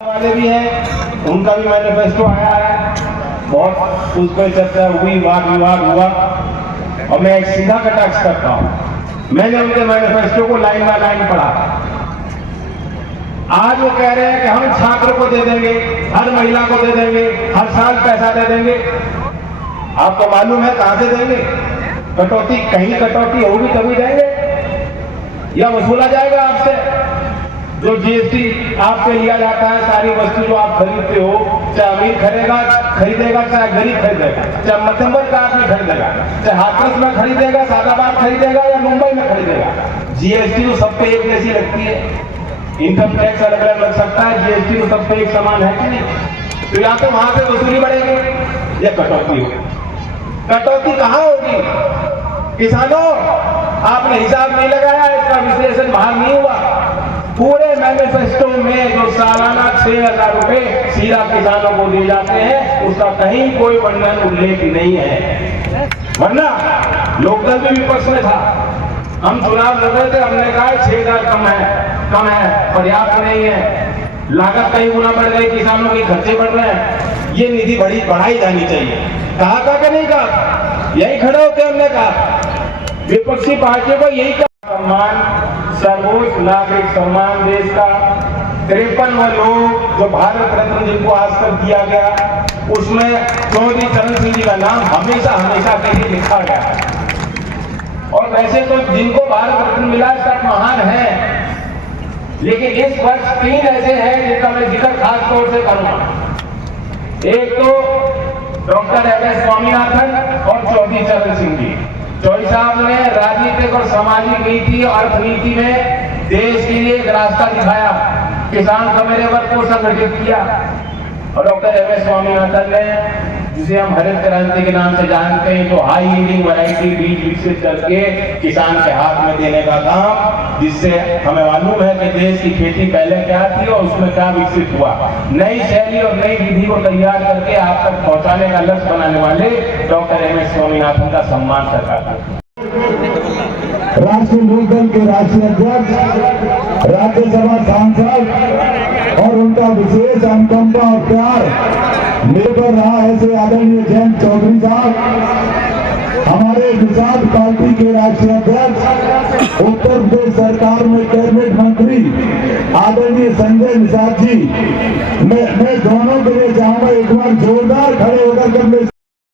वाले भी हैं, उनका भी मैनिफेस्टो आया है, बहुत उस पर चर्चा हुई, वाद विवाद हुआ। और मैं एक सीधा कटाक्ष करता हूं, मैंने उनके मैनिफेस्टो को लाइन बाय लाइन पढ़ा। आज वो कह रहे हैं कि हम छात्र को दे देंगे, हर महिला को दे देंगे, हर साल पैसा दे देंगे। आपको मालूम है कहां से देंगे? कटौती, कहीं कटौती होगी तभी देंगे या वसूला जाएगा आपसे? जो जीएसटी आपसे लिया जाता है, सारी वस्तु जो आप खरीदते हो, चाहे अमीर खरीदेगा, चाहे गरीब खरीदेगा, चाहे मध्यम वर्ग का आदमी खरीदेगा, चाहे हाथरस में खरीदेगा, सादाबाद खरीदेगा या मुंबई में खरीदेगा, जीएसटी तो सब पे एक जैसी लगती है। इनकम टैक्स अलग अलग लग सकता है, जीएसटी तो सब पे एक समान है कि नहीं? तो या तो वहां से वसूली बढ़ेगी या कटौती होगी। कटौती कहां होगी? किसानों, आपने हिसाब नहीं लगाया, इसका विश्लेषण बाहर नहीं हुआ। पूरे मैनिफेस्टो में जो सालाना 6,000 रुपए सीधा किसानों को दिए जाते हैं, उसका कहीं कोई वर्णन उल्लेख नहीं है। वरना लोकदल भी विपक्ष में था, हम चुनाव लड़ रहे थे, हमने कहा 6,000 कम है, पर्याप्त नहीं है, लागत कई गुना बढ़ गई, किसानों के खर्चे बढ़ रहे हैं, ये निधि बढ़ाई जानी चाहिए। कहा था कि नहीं कहा? यही खड़े होकर हमने कहा, विपक्षी पार्टियों को यही कहा। सम्मान, सर्वोच्च नागरिक सम्मान देश का 53 लोग जो भारत रत्न जिनको आज तक दिया गया, उसमें चौधरी चरण सिंह जी का नाम हमेशा हमेशा के लिए लिखा गया। और वैसे तो जिनको भारत रत्न मिला सब महान है, लेकिन इस वर्ष 3 ऐसे हैं जिनका मैं जिक्र खास तौर से करूंगा। एक तो डॉक्टर एम.एस. स्वामीनाथन और चौधरी चरण सिंह जी। चौधरी साहब ने राजनीतिक और सामाजिक नीति और अर्थनीति में देश के लिए एक रास्ता दिखाया, किसान कमेरे वर्ग को संगठित किया। और डॉक्टर एम.एस. स्वामीनाथन ने, जिसे हम हरित क्रांति के नाम से जानते हैं, जो हाई यील्डिंग वैरायटी बीज विकसित करके किसान के हाथ में देने का काम, जिससे हमें मालूम है कि देश की खेती पहले क्या थी और उसमें क्या विकसित हुआ। नई शैली और नई विधि को तैयार करके आप तक पहुंचाने का लक्ष्य बनाने वाले डॉक्टर एम.एस. स्वामीनाथन का सम्मान सरकार करती है। राष्ट्रीय लोकदल के राष्ट्रीय अध्यक्ष, राज्यसभा सांसद और उनका विशेष अनुकंपा और प्यार मेरे पर रहा ऐसे आदरणीय जयंत चौधरी साहब, हमारे निषाद पार्टी के राष्ट्रीय अध्यक्ष